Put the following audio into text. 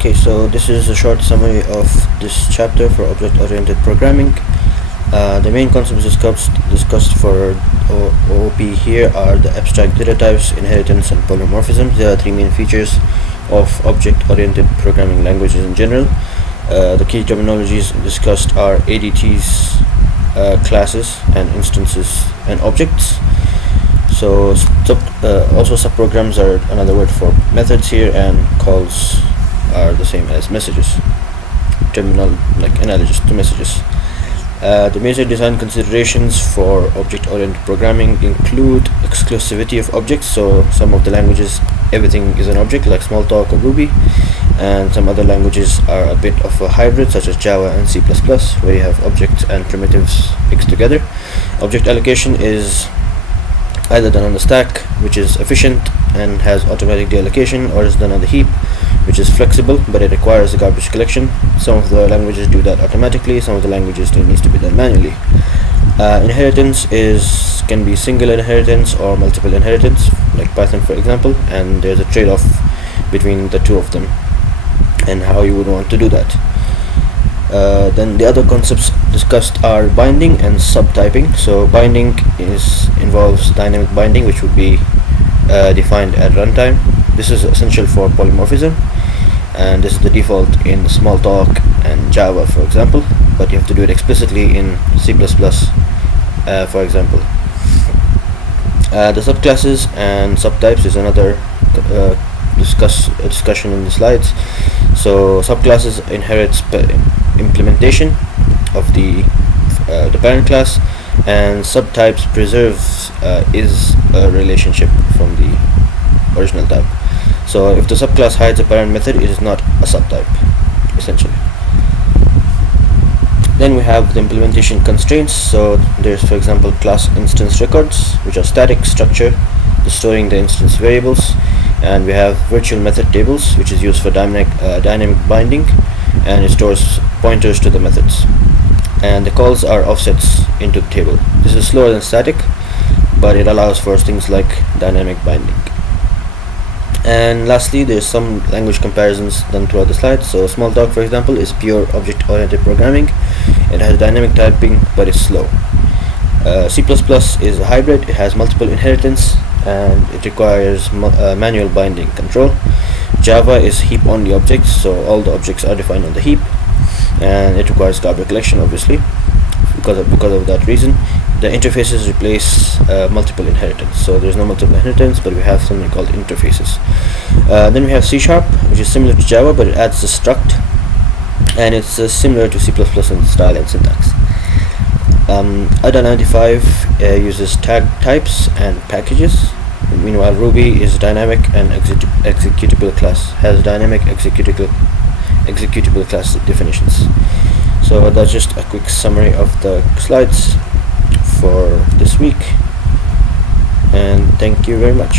Okay, so this is a short summary of this chapter for object-oriented programming. The main concepts discussed for OOP here are the abstract data types, inheritance, and polymorphisms. There are three main features of object-oriented programming languages in general. The key terminologies discussed are ADTs, classes, and instances, and objects. So also subprograms are another word for methods here, and calls are the same as messages. Terminal like analogous to messages. The major design considerations for object-oriented programming include exclusivity of objects. So some of the languages, everything is an object, like Smalltalk or Ruby, and some other languages are a bit of a hybrid, such as Java and C++, where you have objects and primitives mixed together. Object allocation is either done on the stack, which is efficient and has automatic deallocation, or is done on the heap, which is flexible but it requires a garbage collection. Some of the languages do that automatically, some of the languages it needs to be done manually. Inheritance can be single inheritance or multiple inheritance, like Python for example, and there's a trade-off between the two of them and how you would want to do that. Then the other concepts discussed are binding and subtyping. So binding involves dynamic binding, which would be defined at runtime. This is essential for polymorphism, and this is the default in Smalltalk and Java, for example, but you have to do it explicitly in C++, for example. The subclasses and subtypes is another discussion in the slides. So subclasses inherits implementation of the parent class, and subtypes preserves is a relationship from the original type. So if the subclass hides a parent method, it is not a subtype, essentially. Then we have the implementation constraints. So there's, for example, class instance records, which are static structure storing the instance variables, and we have virtual method tables, which is used for dynamic binding, and it stores pointers to the methods, and the calls are offsets into the table. This is slower than static, but it allows for things like dynamic binding. And lastly, there's some language comparisons done throughout the slides. So Smalltalk, for example, is pure object-oriented programming. It has dynamic typing, but it's slow. C++ is a hybrid. It has multiple inheritance, and it requires manual binding control. Java is heap-only objects, so all the objects are defined on the heap, and it requires garbage collection, obviously, because of that reason. The interfaces replace multiple inheritance. So there's no multiple inheritance, but we have something called interfaces. Then we have C#, which is similar to Java, but it adds a struct, and it's similar to C++ in style and syntax. ADA95 uses tag types and packages. Meanwhile, Ruby is dynamic and executable class, has dynamic executable class definitions. So that's just a quick summary of the slides for this week, and thank you very much.